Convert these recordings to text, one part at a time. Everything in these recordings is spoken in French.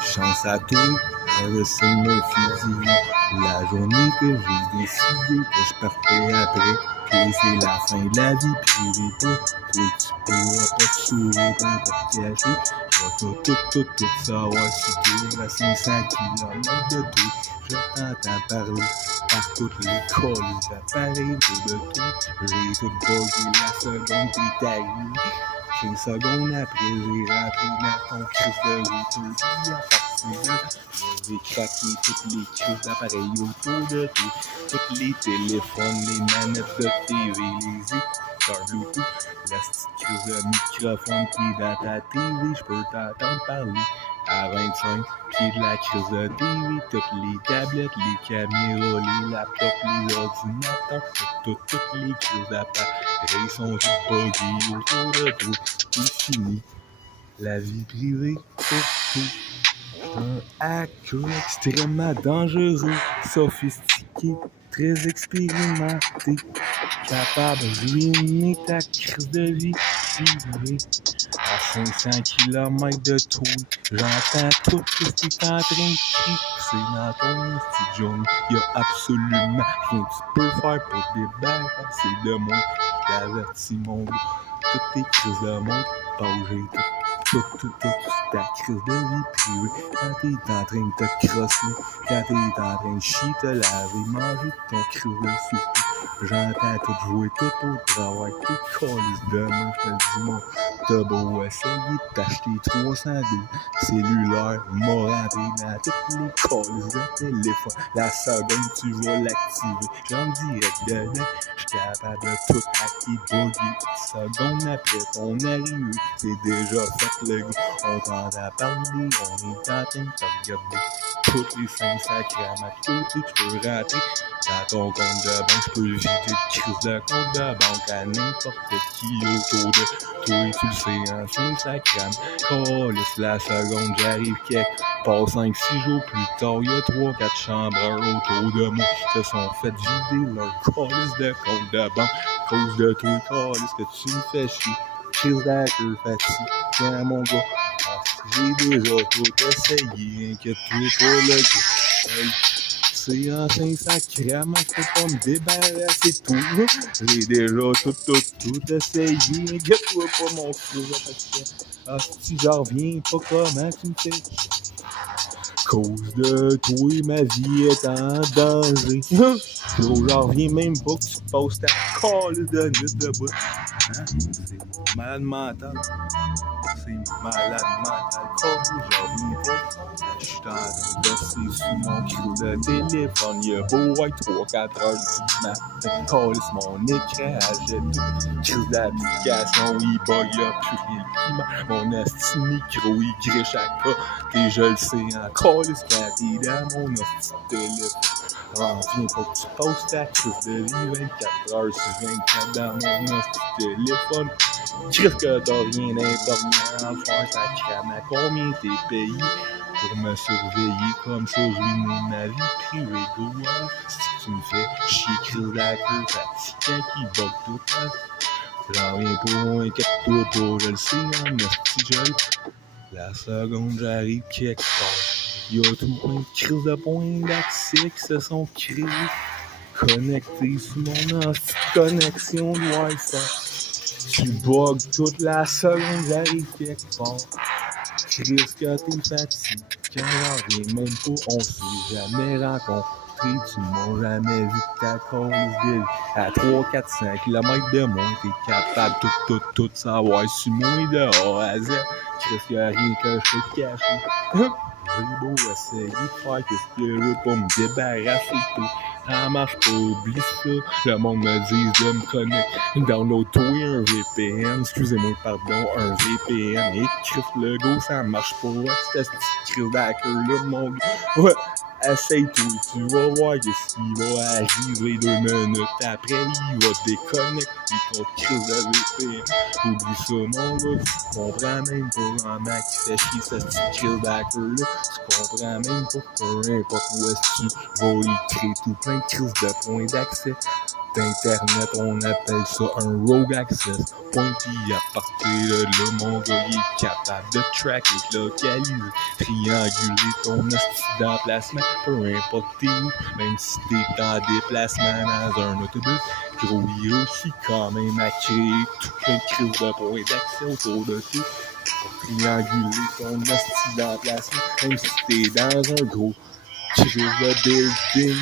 chance à toi, c'est mon fusil. La journée que j'ai décidé que je partais après, toi c'est la fin de la vie privée pour toi tu pourras pas te sourire, pas te cacher. Je vais tout savoir si tu es à 500 km de toi. Je t'entends parler par toutes les cols d'appareils autour de toi. J'ai tout bugué la seconde qui est arrivée. 5 secondes après, j'ai rentré dans ton crise de retour. À partir de là, j'ai craqué toutes les crises d'appareils autour de toi. Tous les téléphones, les manettes de TV, les écouteurs Bluetooth. La petite crise de microphone qui est dans ta TV, je peux t'entendre parler. À 25 pieds de la crise de TV, toutes les tablettes, les caméras, les laptops, les ordinateurs, toutes les crises d'appareils sont toutes buggées autour de toi. C'est fini, la vie privée pour tout. Un hacker extrêmement dangereux, sophistiqué, très expérimenté, capable de ruiner ta crise de vie privée. À 500 km de toi, j'entends tout ce que tu es en train de crier. C'est dans ton petit Johnny, y'a absolument rien que tu peux faire pour te débarrasser de moi. J'avertis mon gars, toutes tes crises de monde, j'ai toute ta crise de vie privée. Quand t'es en train de te crosser, quand t'es en train de chier, te laver, manger ton crise de soupe. J'entends tout jouer, tout au travail, tes calices de main, je te le dis, mon. T'as beau essayer de t'acheter 302 cellulaires, m'a rentré dans toutes les calices de téléphone. La seconde, tu vas l'activer. J'entre direct dedans, j'suis capable de tout hacker, bugger. Seconde après ton arrivée, c'est déjà fait le gars. On t'entend parler, on est en train de te regarder. Toutes les 5 sacrements de côté, j'peux rentrer dans ton compte de banque, j'peux vider le crise de compte de banque à n'importe qui autour de toi. Tu le sais, en 5 sacrements, calisse la seconde, j'arrive quelque part 5-6 jours plus tard, y'a 3-4 chambreurs autour de moi qui se sont fait vider leur calisse de compte de banque à cause de toi, calisse que tu me fais chier. Crise d'hacker fatigué, mon gars. J'ai déjà tout essayé, inquiète-toi pas le gars. Hey, c'est en 5 sacrements, je peux pas me débarrasser de tout. J'ai déjà tout essayé, inquiète-toi pas mon fils. Ah, si j'en reviens pas, comment tu me fais? Cause de toi, ma vie est en danger. J'en reviens même pas que tu passes ta colle de nuit debout. Hein? C'est malade mental. C'est malade mental. J'en reviens pas. J'suis en train de bosser sur mon crise de téléphone. Y'a beau être 3-4 heures du matin. Calisse mon écran, j'ai tout. Crise d'application, il bug, y'a plus rien qui marche. Mon asti micro, il griche à côté, je le sais encore. Calisse quand t'es dans mon asti téléphone. Reviens pas que tu passes ta crise de vie 24 heures sur 24 dans mon asti téléphone. Crise que t'as rien d'important à faire, ça crame à combien t'es payé pour me surveiller comme ça, ruiner ma vie privée, go. Si tu me fais chier, crise la queue, fatigant qui bug tout le temps. J'en viens pas, inquiète-toi pas, je le sais, en esti, je le. La seconde, j'arrive quelque part. Y'a tout plein de crises de points d'accès qui se sont créés, connectés sur mon esti connexion de Wi-Fi. Tu bugs toute la seconde, j'arrive quelque part. Crise que t'es fatigué, j'en reviens même pas, on s'est jamais rencontrés. Tu m'as jamais vu ta cause de vie. À 300-400 km de moi, t'es capable de tout savoir sur moi de A à Z. Crise qu'il y a rien que je peux te cacher. J'ai beau essayer de faire qu'est-ce que je veux pour me débarrasser de tout. Ça marche pas, oublie ça. Le monde me dit de me connecter. Download-toi un VPN. Excusez-moi, pardon, un VPN. Et Chris le go, ça marche pas. Cette petite crise d'hacker-là, mon gars. Ouais, essaye-toi. Tu vas voir qu'est-ce qui va arriver 2 minutes après. Il va déconnecter ton crise de VPN. Oublie ça, mon gars. Tu comprends même pas comment tu fais chier cette petite crise d'hacker-là. Tu comprends même pas, peu importe où est-ce que tu vas y créer tout plein de crises de points d'accès. d'internet, on appelle ça un rogue access point. Puis à partir de là, mon gars, il est capable de tracker, localiser, trianguler ton hostie d'emplacement, peu importe t'es où, même si t'es en déplacement dans un autobus. Gros, il réussit quand même à créer tout un crise de points d'accès autour de tout pour trianguler ton hostie d'emplacement, même si t'es dans un gros crise de building.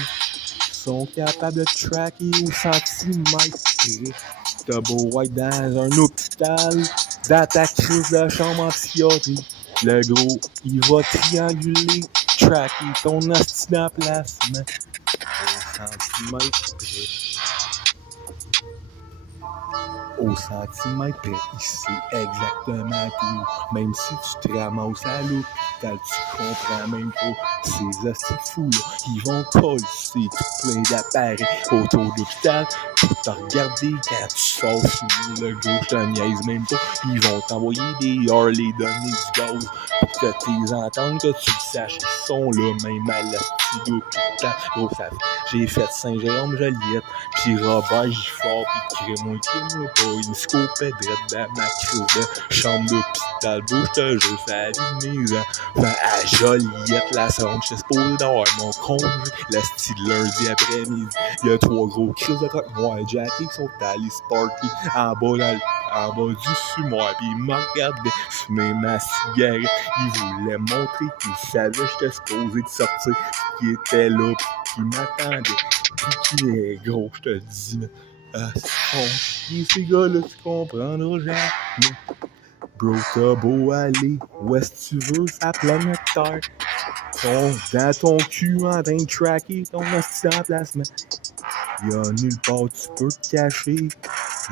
Sont capables de tracker au centimètre près. T'as beau être dans un hôpital, dans ta crise de chambre en psychiatrie, le gros, il va trianguler, tracker ton hostie d'emplacement au centimètre près. Au centimètre près, il sait exactement tout. Même si tu te ramasses à l'hôpital, tu comprends même pas. Ces hosties fous-là, ils vont coller plein d'appareils autour de l'hôpital pour te regarder quand tu sors fini. Le gros, je te niaise même pas. Ils vont t'envoyer des Harley, donner du gaz pour que t'es entendes, que tu le saches. Ils sont là, même à l'hostie d'hôpital. Gros, ça j'ai fait Saint-Jérôme-Joliette, pis Robert Gifford, pis crée-moi pas. Il me scopait direct dans ma crise de chambre d'hôpital. Beau, je te jure, ça a dit mes enfants à Joliette, la sonde. J'étais supposé d'avoir mon congé, le style lundi après-midi. Il y a 3 gros crises de croque noirs Jackie qui sont allés sparky en bas du fumoir. Pis ils me regardaient fumer ma cigarette. Ils voulaient montrer qu'ils savaient que j'étais supposé de sortir, qu'ils étaient là, pis qu'ils m'attendaient. Pis qui est gros, je te le dis, mais ces gars-là, tu comprendras jamais. Bro, t'as beau aller où est-ce que tu veux, sa planète Terre. Dans ton cul en train de tracker ton hostie d'emplacement. Y'a nulle part tu peux te cacher.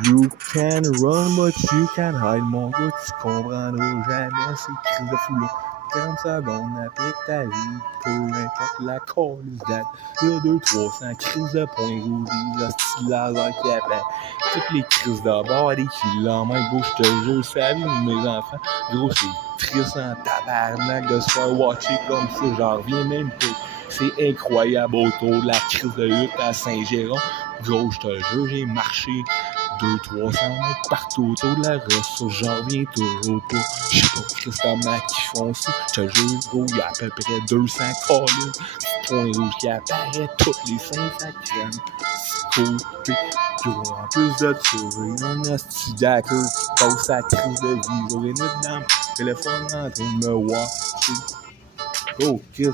You can run, but you can hide, mon gars, tu comprendras jamais ces crises de fou-là. 30 secondes après ta vie, peu importe la cause date. Y'a 200-300 crises de points rouges, des hosties laser qui appellent. Toutes les crises de bord et qui l'emmènent, gros, je te jure, c'est la vie de mes enfants. Gros, c'est triste en tabarnak de se faire watcher comme ça, j'en reviens même pas. C'est incroyable autour de la crise de lutte à Saint-Jérôme. Gros, je te jure, j'ai marché 200-300 mètres partout autour de la ressource, j'en reviens toujours pas. Je sais pas comment ils font ça. Je te jure, gros, il y a à peu près 200 collines, points rouges qui apparaissent toutes les 500 grammes. Côté, gros, en plus de ça, j'ai un hostie d'hacker qui passe sa crise de vie. J'aurais mis dans mon téléphone en train de me watcher. Oh, Chris.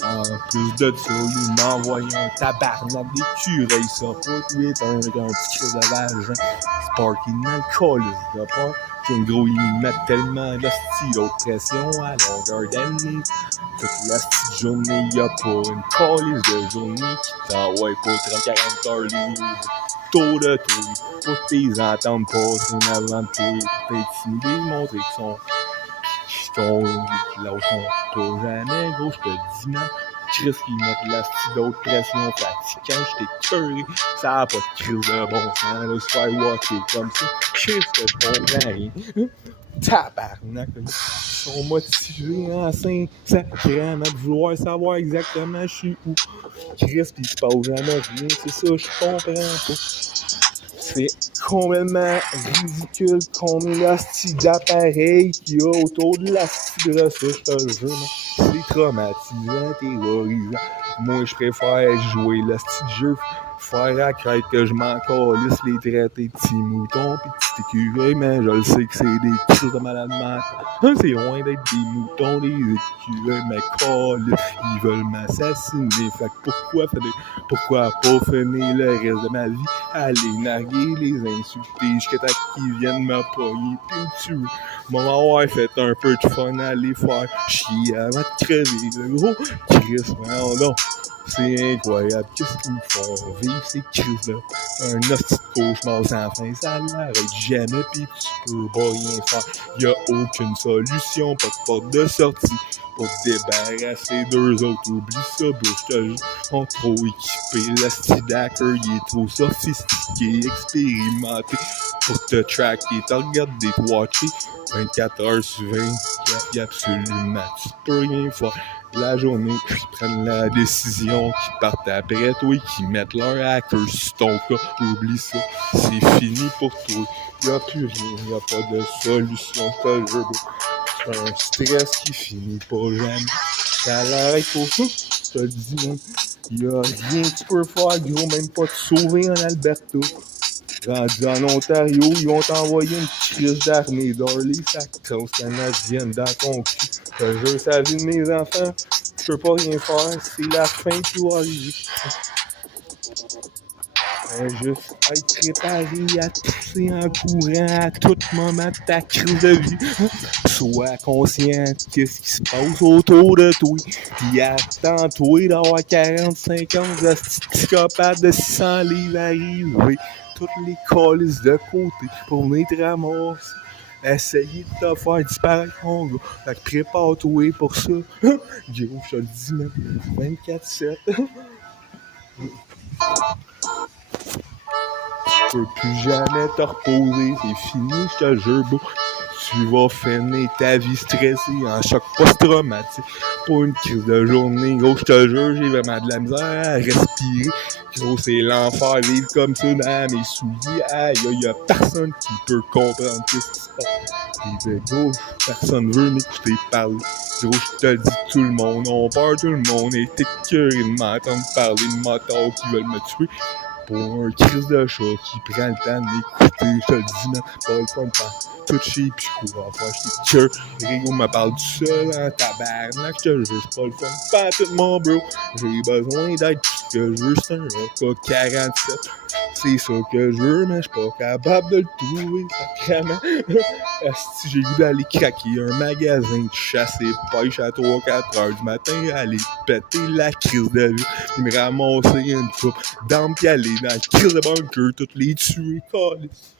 En plus de ça, il m'envoie un tabarnak d'écureuil, ça pas 8 avec un petit crise de vagin. Sparky dans le colis de pas. Qu'un gros, il met tellement de stylo de pression à longueur d'année. Toute la petite journée, y'a pas une colis de journée qui t'envoie pas 30-40 heures les tour de tout. Pour tes entendre passer en avant de toi, pour t'intimider, montrer qu'ils sont lâcheront pas jamais, gros, je te dis, man. Chris, ils mettent de la stylo de pression fatigante, j'étais curé. Ça a pas de crise de bon sens, là, se faire watcher comme ça. Chris, que je comprends rien. Tabarnak, ils sont motivés en 500 grammes à vouloir savoir exactement je suis où. Chris, pis il se passe jamais rien, c'est ça, je comprends pas. C'est complètement ridicule combien d'hosties d'appareils qu'il y a autour de la petite de ça, je te le jure. C'est traumatisant, terrorisant. Moi, je préfère jouer le petit jeu, faire à crête que je m'en calisse, les traiter de petits moutons pis petits écureuils, mais je le sais que c'est des crises de malade mentale. C'est loin d'être des moutons, des écureuils, mais calisse, ils veulent m'assassiner. Fait que pourquoi pas finir le reste de ma vie à les narguer, les insulter, jusqu'à temps qu'ils viennent me pogner pis me tuer. M'avoir fait un peu de fun à les faire chier avant de crever, le gros Chris, non. C'est incroyable, qu'est-ce qu'ils me font vivre ces crises-là? Un hostie de cauchemar sans fin, ça l'arrête jamais pis tu peux pas rien faire. Y'a aucune solution, pas de porte de sortie pour te débarrasser d'eux autres. Oublie ça, bro, je te jure, ils sont trop équipés. Le style hacker, il est trop sophistiqué, expérimenté pour te tracker, te regarder, te watcher 24 heures sur 24, y'a absolument, tu peux rien faire. la journée, qui prennent la décision, qui partent après toi, qui mettent leur hacker sur ton cas. Oublie ça, c'est fini pour toi. Y'a plus rien, y'a pas de solution, je te jure. C'est un stress qui finit pas jamais. Ça l'arrête pour ça, je te le dis, man. Y'a rien que tu peux faire, gros, même pas te sauver en Alberta. Rendu en Ontario, ils vont t'envoyer une crise d'armée d'Orly, ça cause canadienne dans ton cul. Je jure, sa vie de mes enfants, je peux pas rien faire, c'est la fin qui va arriver. Juste être préparé à tousser en courant à tout moment de ta crise de vie. Sois conscient de ce qui se passe autour de toi. Puis attends-toi d'avoir 40-50 psychopathes de 600 livres arrivés. Toutes les colis de côté pour venir te ramasser. Essayer de te faire disparaître, mon gars. Fait que prépare-toi pour ça. Gros, je te le dis, man. 24/7. Tu peux plus jamais te reposer, c'est fini, je te jure, bro. Tu vas finir ta vie stressée en choc post-traumatique. Pour une crise de journée, gros, je te jure, j'ai vraiment de la misère à respirer. Gros, c'est l'enfer, vivre comme ça dans mes souliers. Aïe, y a personne qui peut comprendre ce qui se passe. Et gros, personne veut m'écouter parler. Gros, je te le dis, tout le monde a peur, tout le monde est écœuré de m'entendre parler de motards qui veulent me tuer. Pour un crise de chat qui prend le temps de m'écouter, je te le dis, man, pas le fun de faire tout chier pis quoi. Enfin, j'étais cœur. Rigo me parle tout seul, hein, tabarnak, je te le jure, c'est pas le fun. Pas tout mon bro, j'ai besoin d'aide, ce que je veux, c'est un AK-47. C'est ça que je veux, mais je suis pas capable de le trouver, sacrément. Si j'ai goût d'aller craquer un magasin de chasse et pêche à 3-4 heures du matin, aller péter la crise de vie, il me ramasser une coupe d'armes pis aller dans le crise de bunker, toutes les tuer, câlisse.